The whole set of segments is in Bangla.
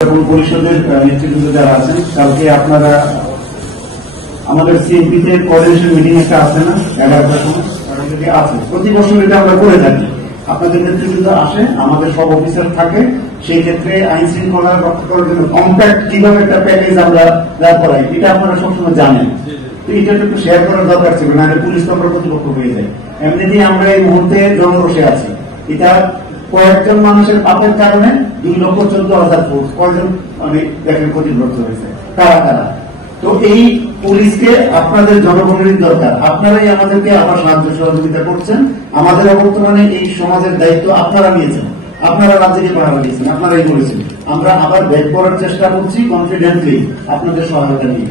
এবং পরিষদের নেতৃবৃন্দ যারা আছেন, কালকে আপনারা আমাদের সিএমপিতে কোঅর্ডিনেশন মিটিং একটা আছে না 11টার সময় আছে, প্রতি বছর এটা আমরা করে থাকি। আপনাদের নেতৃবৃন্দ আসে, আমাদের সব অফিসার থাকে, সেই ক্ষেত্রে আইন শৃঙ্খলা রক্ষা করার জন্য কম্প্যাক্ট কিভাবে একটা প্যাকেজ আমরা দাঁড় করাই, এটা আপনারা সবসময় জানেন। তো এটা একটু শেয়ার করার দরকার ছিল, না পুলিশ তো আমরা প্রতিপক্ষ হয়ে যায়। এমনিতেই আমরা এই মুহূর্তে জনরোষে আছি। এটা কয়েকজন মানুষের পাপের কারণে 2,14,000 ফোর্স কয়েকজন মানে দেখেন ক্ষতিগ্রস্ত হয়েছে, কারা কারা। তো এই পুলিশকে আপনাদের জনগণের দরকার, আপনারাই আমাদেরকে আবার সাহায্য সহযোগিতা করছেন। আমাদের বর্তমানে এই সমাজের দায়িত্ব আপনারা নিয়েছেন, আপনারা রাজ্যকে পাহারা দিয়েছেন, আপনারাই বলেছেন। আমরা আবার ব্যাক করার চেষ্টা করছি কনফিডেন্টলি আপনাদের সহায়তা নিয়ে।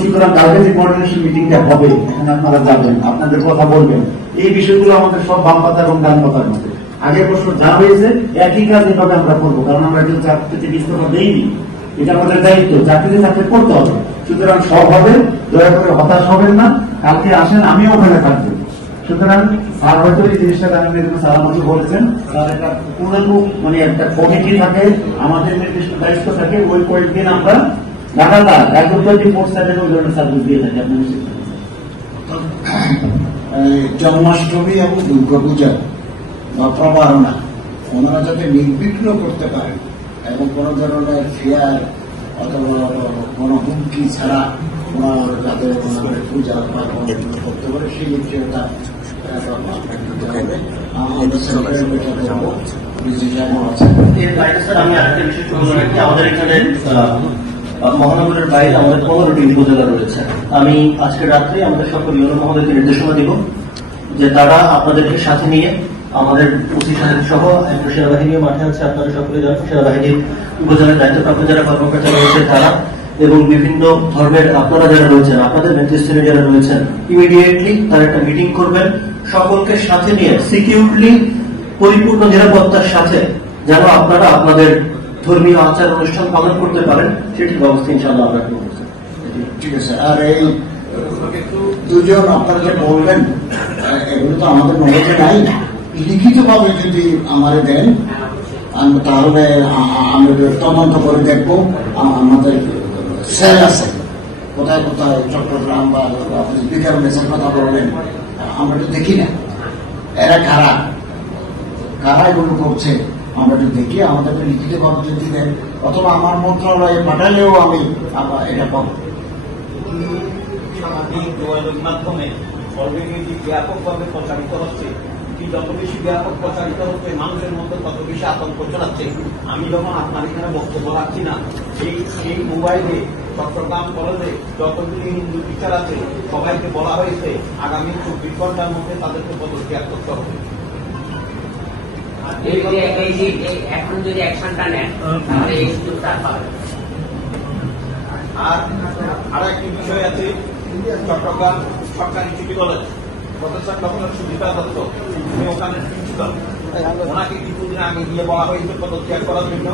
সুতরাং কালকে যে কোঅর্ডিনেশন মিটিংটা হবে, এখানে আপনারা যাবেন, আপনাদের কথা বলবেন। এই বিষয়গুলো আমাদের সব বাম পাতা এবং ডান পাতার মধ্যে আগের বছর যা হয়েছে একই কাজ এভাবে আমরা করবো, কারণ আমরা কেউ চাকরি থেকে ইস্তফা দেইনি। এটা আমাদের দায়িত্ব, চাকরিতে চাকরি করতে হবে। সুতরাং সব হবে, দয়া করে হতাশ হবেন না। কালকে আসেন, আমিও ওখানে থাকবো। সুতরাং আর হয়তো এই জিনিসটা স্যার আমাকে বলেছেন, তার একটা পুরো মানে একটা কমিটি থাকে, আমাদের নির্দিষ্ট দায়িত্ব থাকে। ওই কয়েকদিন আমরা লাগাতার 24/7 ওই ধরনের সার্ভিস দিয়ে থাকি। আপনি জন্মাষ্টমী এবং দুর্গাপূজা বা প্রবারণা ওনারা যাতে নির্বিঘ্ন করতে পারেন এবং কোন ধরনের ফেয়ার অথবা কোন হুমকি ছাড়া ওনারা যাতে ওনাদের পূজা বা করতে পারে সেই বিষয়টা আমাদের এখানে মহানগরের বাইরে আমাদের 15টি উপজেলা রয়েছে। আমি আজকে রাত্রে আমাদের সকল ইউনো মহোদয়কে নির্দেশনা দিব যে তারা আপনাদেরকে সাথে নিয়ে আমাদের ওসি সাহেব সহ একটা সেনাবাহিনীও মাঠে আছে, আপনারা সকলে জানেন। সেনাবাহিনীর উপজেলার দায়িত্বপ্রাপ্ত যারা কর্মকর্তা রয়েছে তারা এবং বিভিন্ন ধর্মের আপনারা যারা রয়েছেন, আপনাদের নেতৃস্থানীয় যারা রয়েছেন, ইমিডিয়েটলি তারা একটা মিটিং করবেন, সকলকে সাথে নিয়ে সিকিউরলি পরিপূর্ণ নিরাপত্তার সাথে যেন আপনারা আপনাদের ধর্মীয় আচার অনুষ্ঠান পালন করতে পারেন, সেটির ব্যবস্থা ইনশাআল্লাহ আমরা করব। ঠিক আছে। আর এই দুজন আপনারা যে বললেন, এগুলো তো আমাদের নলেজে নাই, লিখিত ভাবে যদি আমাদের দেন তাহলে আমি তদন্ত করে দেখবো। আমাদের সেল আছে কোথায় কোথায়, চট্টগ্রাম বা স্পিকার মেসের কথা বললেন, আমরা তো দেখি না এরা কারা কারা এগুলো করছে, আমরা যদি দেখি আমাদের লিখিত ভাবে যদি দেন, অথবা আমার মন্ত্রণালয়ে পাঠালেও আমি এটা পাবো। সামাজিক যোগাযোগ মাধ্যমে অলরেডি ব্যাপকভাবে প্রচারিত হচ্ছে, যত বেশি ব্যাপক প্রচারিত হচ্ছে মানুষের মধ্যে তত বেশি আতঙ্ক ছড়াচ্ছে। আমি যখন আপনার এখানে বক্তব্য রাখছি না, এই মোবাইলে চট্টগ্রাম কলেজে যতগুলি হিন্দু টিচার আছে সবাইকে বলা হয়েছে আগামী 24 ঘন্টার মধ্যে তাদেরকে পদত্যাগ করতে হবে। এখন যদি অ্যাকশনটা নেন তাহলে এই সুযোগটা পাবে। আর একটি বিষয় আছে, চট্টগ্রাম সরকারি city college professor doctor Sudipa Dutta, উনি ওখানে প্রিন্সিপাল, ওনাকে কিছুদিন আগে গিয়ে বলা হয়েছে পদত্যাগ করার জন্য।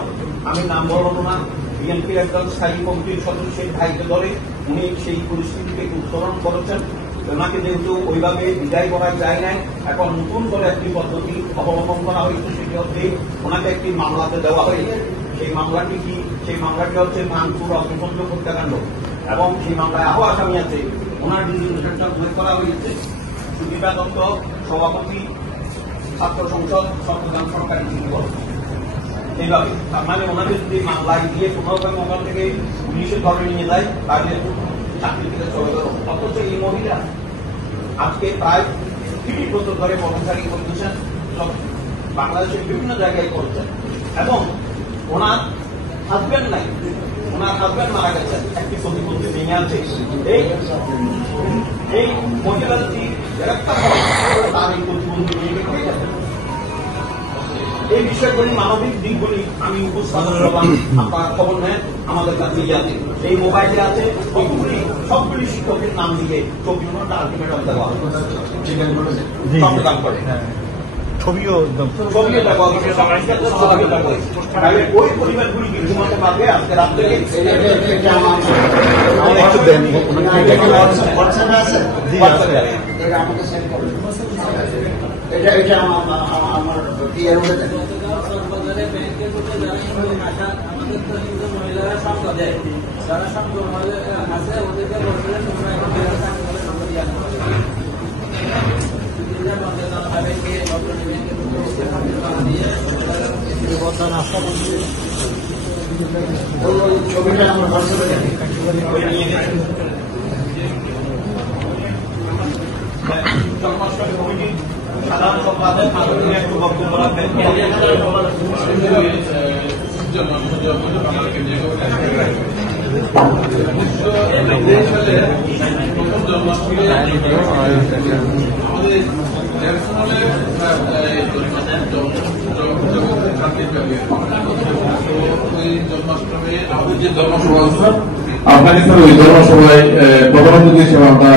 আমি নাম বলবো না, বিএনপির একজন স্থায়ী কমিটির সদস্যের দায়িত্ব ধরে উনি সেই পরিস্থিতিকে উত্তরণ করেছেন। ওনাকে যেহেতু ওইভাবে বিদায় করা যায় নাই, এখন নতুন করে একটি পদ্ধতি অবলম্বন করা হয়েছে, সেটি হচ্ছে ওনাকে একটি মামলাতে দেওয়া হয়েছে। সেই মামলাটি কি? সেই মামলাটি হচ্ছে ভাঙচুর, অগ্নিসংযোগ হত্যাকাণ্ড, এবং সেই মামলায় আরো আসামি আছে। ওনার ডিজিটেশনটা উল্লেখ করা হয়েছে। সুদীপা দত্ত সভাপতি, ছাত্র সংসদ, চট্টগ্রাম সরকারি সিটি কলেজ। এইভাবে তার মানে ওনাকে যদি মামলায় দিয়ে কোনোভাবে ওখান থেকে পুলিশের ধরে নিয়ে যায় তাহলে চাকরি থেকে চলে গেল। অথচ এই মহিলা আজকে প্রায় 30 বছর ধরে কর্মচারী করতেছেন, বাংলাদেশের বিভিন্ন জায়গায় করছেন, এবং ওনার হাজব্যান্ড নাই, ওনার হাজব্যান্ড মারা গেছেন, একটি প্রতিপত্তি ভেঙে আছে। এই মহিলাটি গ্রেফতার হয়, তার এই প্রতিবন্ধী হয়ে যাবে। এই বিষয়গুলি, মানবিক দিকগুলি আমি উপস্থাপন করলাম, আপনারা খবর নেন, আমাদের কাছে আছে, এই মোবাইলে আছে, ওইগুলি সবগুলি শিক্ষকের নাম দিয়ে 24 ঘন্টা আলটিমেটাম দেওয়া হয়। চট্টগ্রাম করে ছবিও দেওয়া হয়েছে, ওই পরিবারগুলি কি ঘুমাতে পারবে আজকে রাত্রে? এটা আমার কিন্তু মহিলারা সঙ্গ দেয়, যারা সঙ্গ আছে ওদেরকে বলতে তোমরা এখন বেরোর কাজ করে সঙ্গ দিয়ে আসতে হবে। ছবিটা আমার হোয়াটসঅ্যাপে দেখি। জন্মাষ্টমী কমিটি সাধারণ সম্পাদক একটু বক্তব্য রাখবেন। আফগানিস্তানের ওই ধর্মসভায় প্রধানমন্ত্রী হিসেবে আমরা